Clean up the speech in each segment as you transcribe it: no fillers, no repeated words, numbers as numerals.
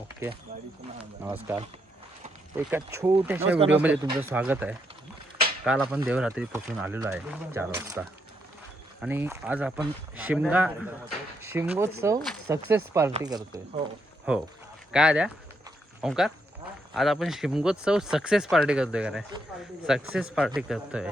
Okay नमस्कार. एका छोट्याशा व्हिडिओमध्ये तुमचं स्वागत आहे. काल आपण देवरात्रीपासून आलेलो आहे 4 वाजता आणि आज आपण शिमगोत्सव सक्सेस पार्टी करतोय. हो काय द्या ओंकार, आज आपण शिमगोत्सव सक्सेस पार्टी करतोय का नाही? सक्सेस पार्टी करतोय.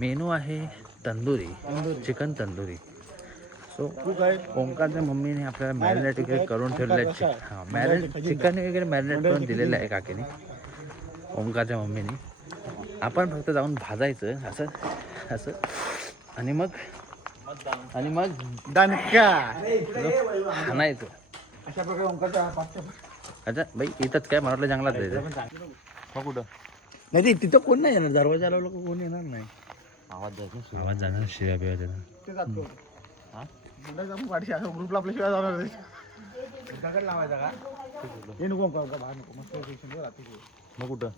मेनू आहे तंदुरी, चिकन तंदुरी. सो ओंकारच्या मम्मीने आपल्याला मॅरिनेट वगैरे करून ठेवलेलं आहे. हां मॅरिनेट चिकन वगैरे मॅरिनेट करून दिलेलं आहे काकीने, ओंकारच्या मम्मीने. आपण फक्त जाऊन भाजायचं असं असं आणि मग दणका आणायचं. अशा प्रकारे ओंकारचा अच्छा बाई इथंच काय मला वाटलं जंगलात जायचं. हो कुठं नाही तिथं कोण नाही येणार, दरवाजा लावला कोण येणार नाही. आवाज जाणार शिव्या बिव्या देणार. ते जातो ग्रुपला आपल्या शिवाय जाणार लावायचा का हे नको बाहेर नको मस्त मग कुठं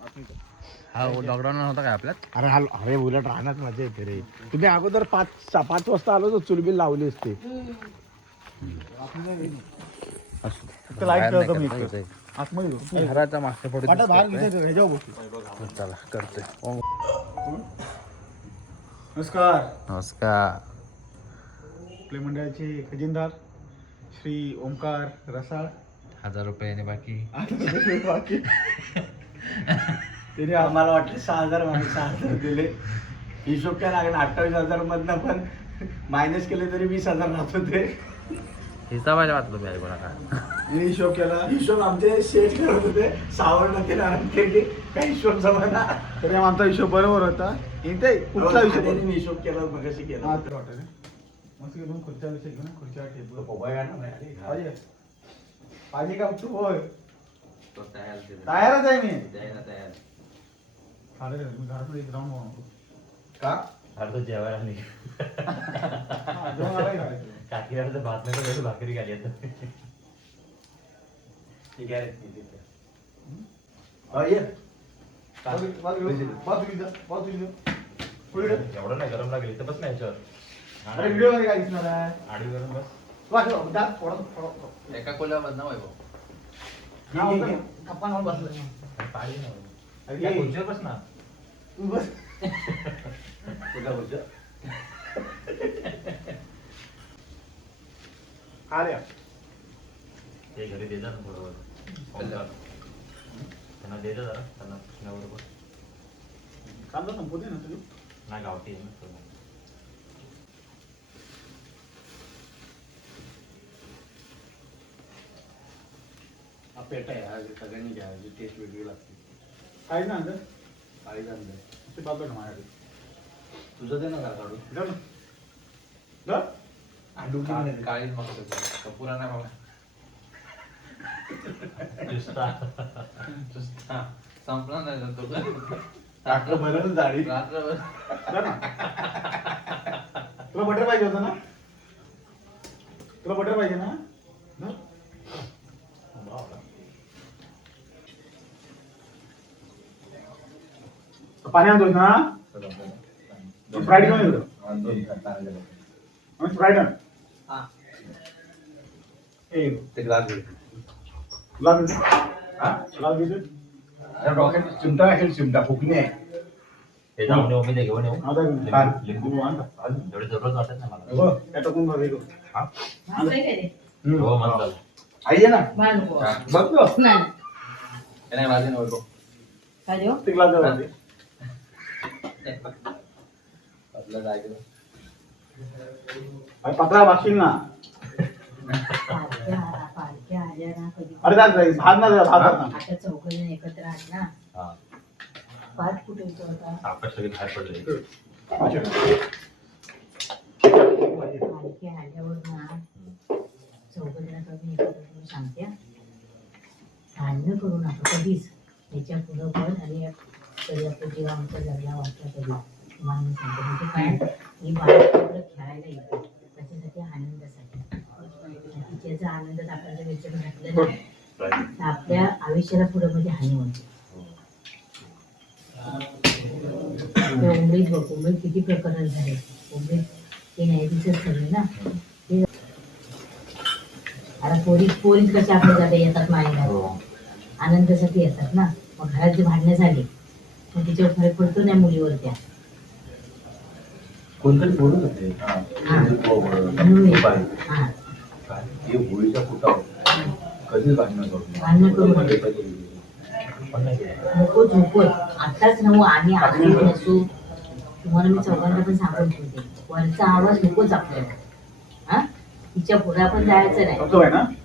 हा लॉकडाऊन नव्हता काय आपल्यात? अरे उलट राहण्यात मजा येते रे. तुम्ही अगोदर 5 वाजता आलो तर चुलबिल लावली असते. घराचा मागच्या फोटो चला करतोय. नमस्कार. नमस्कार. आपल्या मंडळाचे खजिनदार श्री ओंकार रसाळ 1000 रुपयाने बाकी. त्याने आम्हाला वाटले 6000 म्हणून 6000 दिले. हिशोब काय लागला 28,000 मधनं पण मायनस केले तरी 20,000 राहत होते. हिसाबाला वाटलं मी बघा का हिशोब केला. हिशोब आमचे शेअर करत होते सावर्ण केला की काही हिशोब जमाना तरी आमचा हिशोब बरोबर होता. इथे कुठला हिशोब केला मगाशी केला मस्त घेऊन खुर्च्या विषय घेऊन खुर्च्या टेबल पाहिजे का तू? होय तयारच आहे मी. घरात जाऊन का अर्ध जेवायला नाही काकी अर्ध भात नाही भाकरी खाली येत. ठीक आहे एवढं नाही गरम लागेल तर बस नाही याच्यावर. अरे व्हिडिओ मध्ये काय दिसणार आहे? आडवी करून बस. एका कोल्यावर ना वैभव पाळी ना खुर्चीवर बस ना तू बस. ते घरी दे जा ना बरोबर त्यांना दे जा जरा त्यांना कृष्णाबरोबर कांदा संपू दे ना तुझी. नाही गावठी आहे ना. हा पेट आहे, हा सगळ्यांनी घ्यायची, टेस्ट वेगळी लागते. काय ना अंदर काळीच आणलंय ते बाबा ना माझ्याकडे तुझं दे ना का काढून. काळीच मागतो पुरा नाही बाबा. संपला नाही जातो रात्रभर जाडी रात्रभर. तुला बटर पाहिजे होतं ना? तुला बटर पाहिजे ना? पाणी आणतोय ना? स्प्राईट घेऊन येतो. स्प्राईट आण. ते ग्लास घे. गुलाब घेतो. रॉकेट चिमटा असेल, चिमटा फुकणे हे जाऊन येऊ मी ते घेऊन येऊ. लिंबू आण. एवढी जरूरत वाटत नाही मला. त्या टाकून बघ हे. हो म्हणतात आई आहे ना? बघतो नाही माझे नव्हतो ते ग्लास जवळ दे. आपलं जायचं पत्रा भागशील ना. अरे भाग ना भाग ना. आता चौघजण एकत्र आहात ना. पाठ कुठे होता? आपण सगळे बाहेर पडले. पालखी आल्यावर ना चौघजणांना मी एकत्र सांगते. भांडणं करू नका कधीच. त्याच्या पुढं पण आणि आपलं जेव्हा आमचा लग्न वाटला कधी तुम्हाला मी सांगते म्हणजे काय ही बाळाकडे खेळायला येते त्याच्यासाठी आनंदासाठी. तिच्याचा आनंदात आपण जर विचार घातलं ना तर आपल्या आयुष्याला पुढं मध्ये हानी होते. उमरीत बघ, उमरीत किती प्रकरण झाले. उमरीत ते न्यायाधीशच झाले ना. आता पोरीत कशा आपल्या जाते येतात माहेरात आनंदासाठी येतात ना. मग घरात जे भांडणं झाली मग तिच्यावर फरक पडतो नाही मुलीवर त्या. कोणतरी बोलत होते होळीच्या फुटावर कधीच भांडणं करू नको झोपत. आताच नव आम्ही आलो नसू. तुम्हाला मी चौघांना पण सांगून ठेवते वरचा आवाज नकोच आपल्याला. हा तिच्या पुढे आपण जायचं नाही.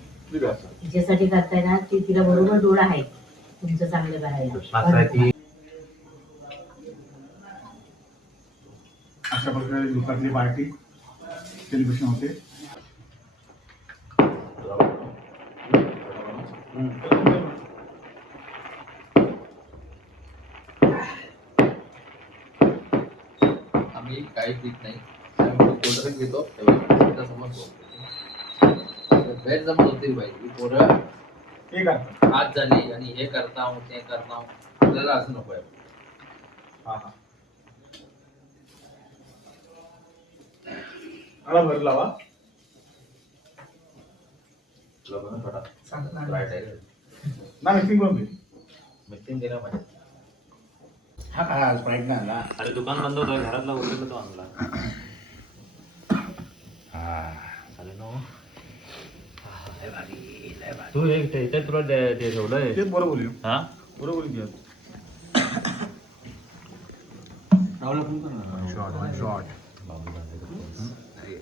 तिच्यासाठी करताय ना ती तिला बरोबर डोळा आहे तुमचं चांगलं करायला. अशा प्रकारे दुपारची पार्टी सेलिब्रेशन होते. आम्ही काही पीत नाही. कोल्ड्रिंक घेतो तेव्हा समज गैरसमज होतील पाहिजे. पोरं ठीक आहे. आज झाली आणि हे करता ते करता आपल्याला असं नको आहे. हा हा आला भर लावा. ना मिक्सिंग करून घे. मिक्सिंग केलं पाहिजे. हा काय स्प्राईट नाही आणला. अरे दुकान बंद होतं घरातला उरलेला तो आणला. तू हे तुला ठेवलंय तेच बरोबर बोलू. हा बरोबर बोलू. राहुलला फोन कर ना. शॉर्ट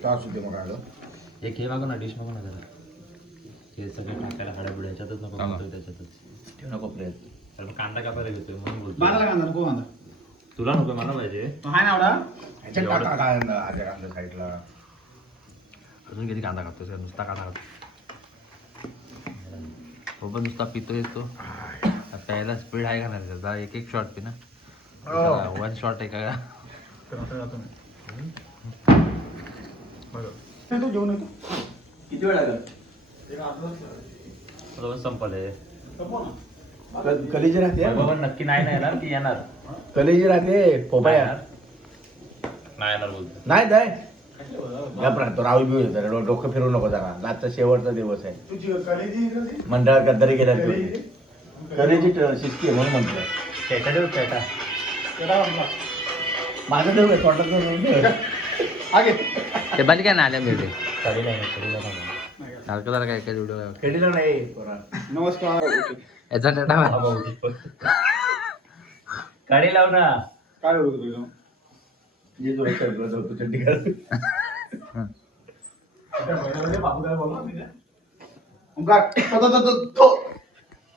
तास होते मग आलं. एक हे मागो ना डिश मागो ना जरा. हे सगळे टाकायला हाड्या बिड्या याच्यातच नको म्हणतोय त्याच्यातच ठेव नको प्लेट. अरे मग कांदा कापायला घेतोय म्हणून बोलतो. बांधला कांदा नको बांधा. तुला नको मला पाहिजे. हाय ना एवढा ह्याच्यात टाका कांदा. आजा कांदा साईडला. अजून किती कांदा कापतोस का? नुसता कांदा कापतो. तो पण नुसता पितोय तो. प्यायला स्पीड आहे का नाही त्याचा? एक एक शॉट पी ना. वन शॉट आहे का? तू घेऊन येतो. किती वेळ लागेल? संपले कलेजी राहते. बाबा नक्की नाही ना येणार की येणार? कलेजी राहते. पोपाया नाही येणार बोलतो. नाही जाय राहुल राहुल बी होता. डोकं फिरू नको जरा. आजचा शेवटचा दिवस आहे. मंडळात गद्दारी केल्या. कलेजी शिस्ती आहे म्हणून म्हटलं. पेटा देऊ पेटा. माझं देऊ तोंडात ते बंद काय ना आल्या भेटे कढी नाही कढीला नाही. सारखं जरा काय काय व्हिडिओ खेळीला नाही. नमस्कार. याचा डेटा कढी लाव ना. काय बोलतो तुझं? जे तुला सर्कल जातो चड्डी घाल. बाबू काय बोलला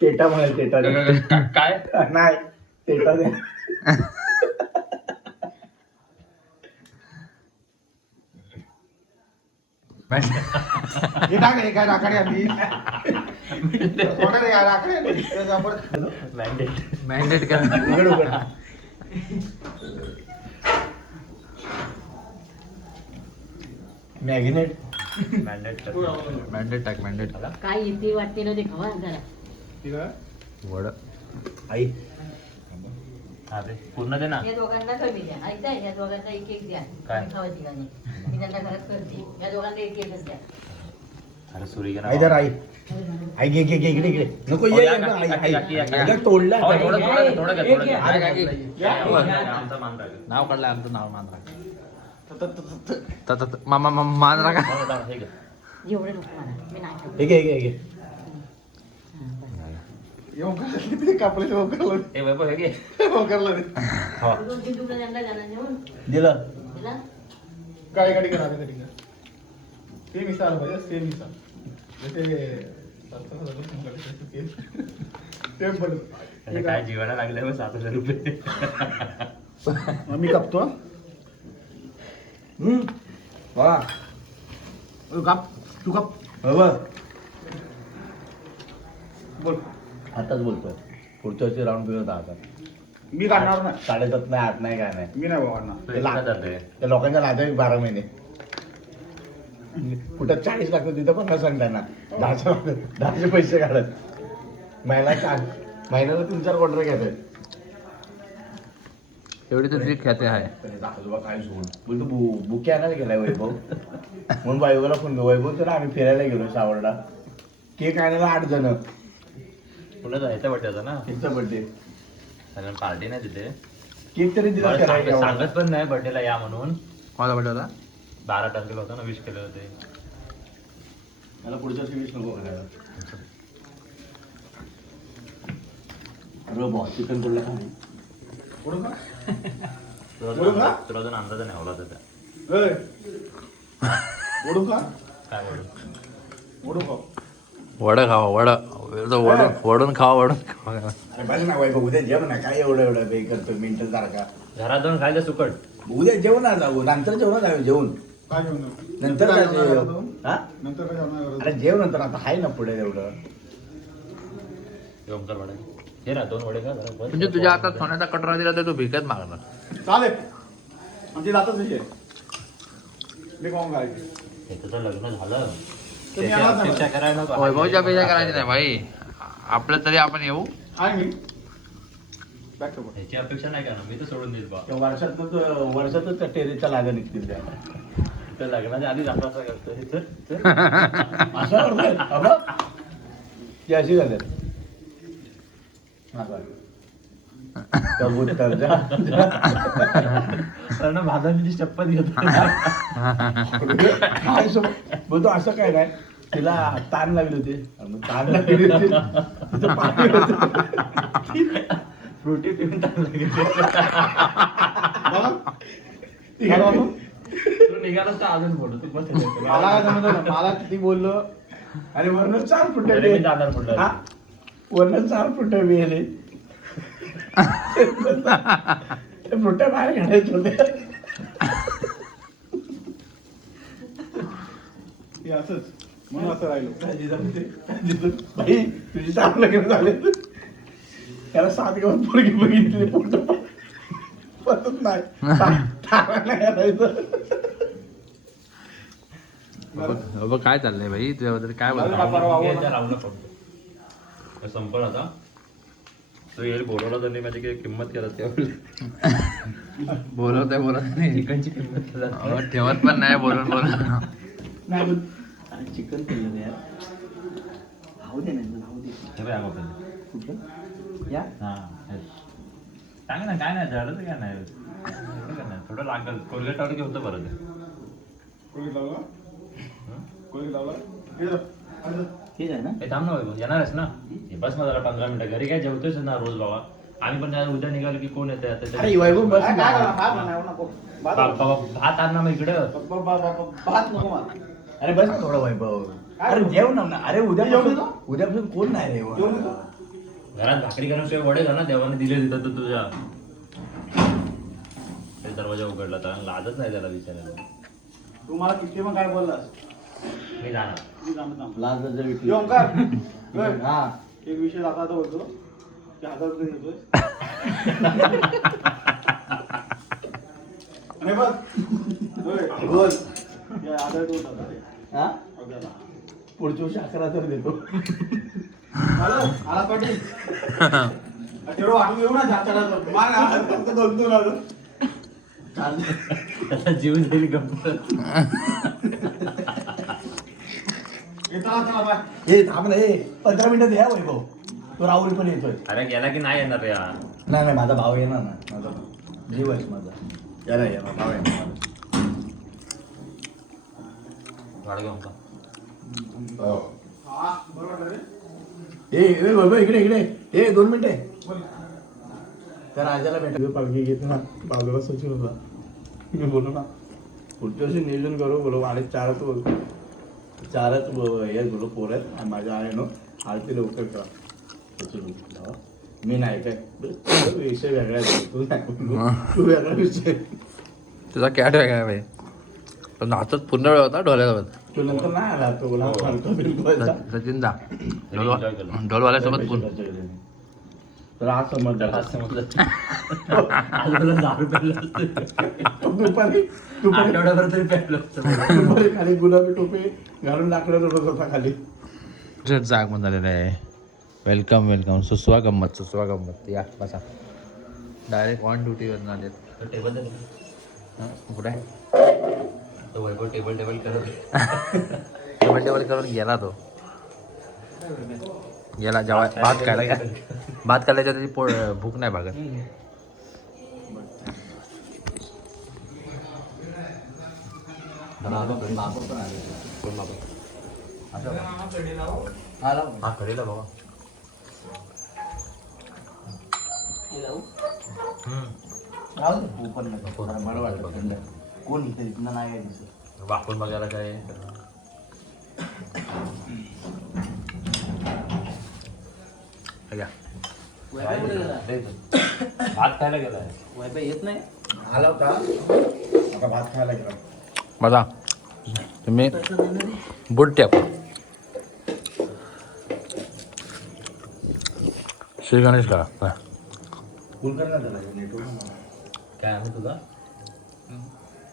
टेटा म्हणाल. टेटा काय नाही. टेटा दे. हे टाक रे काय राखाडी आली. मॅन्डेट कर. मॅग्नेट मॅन्डेट टाक. मॅन्डेट काय येते वाटते ना ते खवा जरा. वड आई हा दे पूर्ण दे ना. या दोघांना कमी द्या. ऐकता या दोघांना एक एक द्या. काय? खावा ठिकाणी मी त्यांना घरात करते. या दोघांना एक एकच द्या. अरे सुरी आई जर आई आई घे घे घे इकडे इकडे नको ये. तोडला आमचा मान राखेल. नाव काढलं आमचं. नाव मान राखा. मामा मान राखा. हे घे. एवढं नको मला. मी नाही खात. हे घे घे घे. ए वैभव हे घे. दोन-तीन तुकडे त्यांना द्या ना नेऊन. दिलं. दिला? काय गाडी करा ते मिसाल पाहिजे. सेम मिसाल ते पण काय जीवाला लागले 7,000 रुपये. मी कापतो. वा काप. तू काप. बोल. आताच बोलतोय. पुढच्या वर्षी राऊंड बिघडत आता. मी काढणार ना. 7.5 नाही 8 नाही काय नाही. मी नाही बाबा. त्या लोकांच्या लाजा 12 महिने. कुठं 40 लागतं तिथं पण नसंग त्यांना. 10चे पैसे काढत. महिन्याला 3-4 क्वार्टर घ्यायचे. एवढी तर ट्रिक खाते आहे. काय सोड बोलतो बुके आणायला गेलाय वैभव म्हणून वैभवला फोन वैभव चला आम्ही फिरायला गेलो सावरला. केक आणायला 8 जण. पुन्हा जायचा बड्डेचा ना, त्यांचा बर्थडे. सगळ्यांना पार्टी नाही तिथे. केक तरी दिला मला करायला. सांगत पण नाही बड्डेला या म्हणून. माझा बड्डे होता 12 तारखेला होता ना, विश केले होते. मला पुढच्या वर्षी विश नको करायला. अरे बॉ चिकन बोलला का नाही? पुढं का? बोलू का? तुला अजून अंदाजा नाही आवला त्याचा. ए, ओढू का? काय बोलू? ओढू का? वडं खावा वडं वडून खावा वडून खावा. अरे बस ना बाई, उद्या जेवण आहे. काय एवढं पे करतो मिनिटं सारखा. घरात जाऊन खायचं सुकट. उद्या जेवण जाऊ, नंतर जेवण जाऊ. जेवण नंतर जायचं. हा? अरे जेव नंतर, आता आहे ना पुढे एवढं. ओमकार वडे हे ना 2 वडे का जरा बस. म्हणजे तुझ्या हातात सोन्याचा कटोरा दिला तर तू भिकत मागणार. चालेल आमची जातच विषय. मी कोण काय त्याचं लग्न झालं तुम्ही त्याची आलात ना. अपेक्षा करायला नको. वैभवच्या पेक्षा करायची नाही भाई. आपलं तरी आपण येऊ. आहे मी बॅक टू ह्याची अपेक्षा नाही करणार मी तर सोडून देईल बा. वर्षातच त्या टेरेसच्या लागा निघतील त्या. तर लग्नाच्या आधी असं करतो हे तर असं करतोय. अबा. ती अशी झाली कबूतरच्या भादाची शपथ घेतो. काय बोलतो असं काय नाही. तिला ताण लागली होती. मग ताण लागली होती. तिचं पाणी होतं. फ्रुटी पिऊन लागेल तू निघाला तर अजून बोलू तू बस मला काय समजलं, मला किती बोललो आणि वरनं 4 फुट मी जाणार म्हटलं. वरनं 4 फुट गेले. ते फुट्या बाहेर काढायचे होते. असंच म्हणून असं राहिलो. भाई तुझी चांगलं लग्न झाले. त्याला 7 गावात पोरगी बघितली. फोटो पटत नाही. नाही घालायचं. बाबा काय चाललंय भाई तुझ्याबद्दल काय बोलतो. राहूला पडतो संपल आता तो येईल बोलवला त्यांनी माझी काही किंमत करत बोलत नाही चिकनची किंमत करत ठेवत पण नाही बोलून नाही चिकन केलं यार. राहू दे नाही राहू दे. हे बघ आपण कुठलं या हा सांग ना काय नाही झालं तर काय नाही एवढं काय नाही थोडं लागल कोलगेट टावलं की होतं बरं ते कोणी लावला कोणी लावला ठीक आहे ना. हे थांब ना वैभव, येणारच ना हे बस ना जरा 15 मिनिटं घरी काय जेवतोयच ना रोज बाबा आम्ही पण काय उद्या निघालो की कोण येते आता अरे वैभव बस ना. भात आण ना मग इकडं अरे बस ना थोडं वैभव. अरे जेव ना. अरे उद्यापासून कोण नाही रे. घरात भाकरी करण्याशिवाय वडे ना देवाने दिले तिथं तर तुझ्या ते दरवाजा उघडला तर लाजच नाही त्याला विचारायला. तुम्हाला किती मग काय बोललास. मी जाणार हा एक विषय आता बोलतो की 1000 रुपये देतोय. आणि बघ बोल या 1000 देतो. पुढच्या वर्षी 11,000 देतो. आला पाटील तेवढं वाटून घेऊ ना 4,000 माग 2,000 त्याचा जीव जाईल गप्प हे थांब ना. 15 मिनिटं द्या वैभव. तो राहुल पण येतोय. अरे गेला की नाही येणार या नाही माझा भाव येणार ना. माझा जीव आहे माझा. याला भाव येणार गाडी घेऊन का वैभव इकडे हे 2 मिनिटं. त्या राजाला भेटायला पालखी घेतो ना. बाजूला सचिन होता. मी बोललो ना पुढच्या वर्षी नियोजन करू बोलो. आणि 4च हे बोलो पोर आहेत आणि माझ्या आहे ना आरती लवकर करा. मी नाही काय विषय वेगळा आहे. तू नाही तू वेगळा विषय. तुझा कॅट वेगळा भाई पण नाचत पूर्ण वेळ होता ढोल्यासोबत. तू नंतर नाही आला तो बोला बिलकुल सचिन दा ढोलवाल्यासोबत तर आज समजलं. दारू प्यायला दुपारी आठवड्याभर तरी प्यायलो असतं. दुपारी खाली गुलाबी टोपी घालून लाकडं रडत होता खाली. आगमन झालेलं आहे. वेलकम सुसवा गंमत या बसा. डायरेक्ट ऑन ड्युटीवर आले. टेबल कुठे आहे तो वैभव टेबल करत टेबल करून गेला तो. याला जेव्हा भात खायला घ्या. भात खाल्ल्याच्या त्याची भूक नाही भागत. हा खरीला बाबा कोण इथे इथनं नाही दिसत. वाकून बघायला काय घ्या. भात खायला गेलाय येत नाही. आला होता आता भात खायला गेला. बघा तुम्ही बुट टाकू. श्री गणेश का फुल कर ना त्याला नेटवर्क. काय आहे तुझा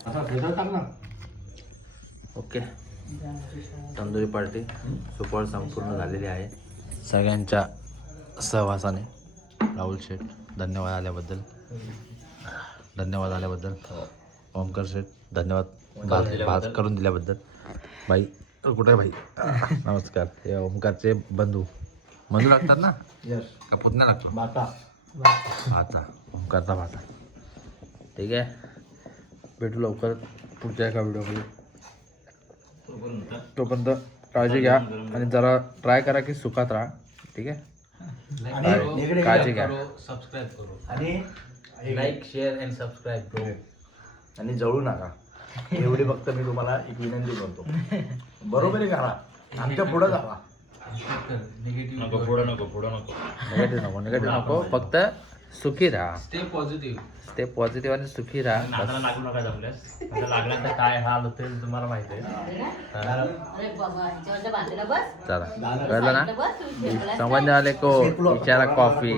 असा फेटा टाक ना. ओके. तंदुरी पार्टी सुपळ संपूर्ण झालेली आहे. सगळ्यांच्या सहवासाने. राहुल शेठ धन्यवाद आल्याबद्दल. ओमकार शेठ धन्यवाद भात करून दिल्याबद्दल. भाई कुठे भाई नमस्कार. हे ओमकारचे बंधू लागतात ना यस का पुतण्या लागतो बाता. भाता. ओमकारचा भाता. ठीक आहे. भेटू लवकर पुढच्या एका व्हिडिओमध्ये. तोपर्यंत काळजी घ्या आणि जरा ट्राय करा की सुखात राहा. ठीक आहे. आणि काळजी घ्या. सबस्क्राईब करू आणि लाईक शेअर अँड सबस्क्राईब करू. आणि जळू नका एवढी फक्त मी तुम्हाला एक विनंती करतो. बरोबर करा. आमच्या पुढं जावा. नको पुढं नको निगेटिव्ह नको. फक्त सुखी राहा. स्टे पॉझिटिव्ह ते पॉझिटिव्ह आणि सुखी राहा. नादाला लागू नका जमल्यास म्हणजे लागलं तर काय हाल होते तुम्हाला माहिती आहे. अरे बाबा ह्याच्यावरच्या भांड्याला बस. चला कळलं ना. बस तू शेवला. समझ आले को विचारा कॉफी.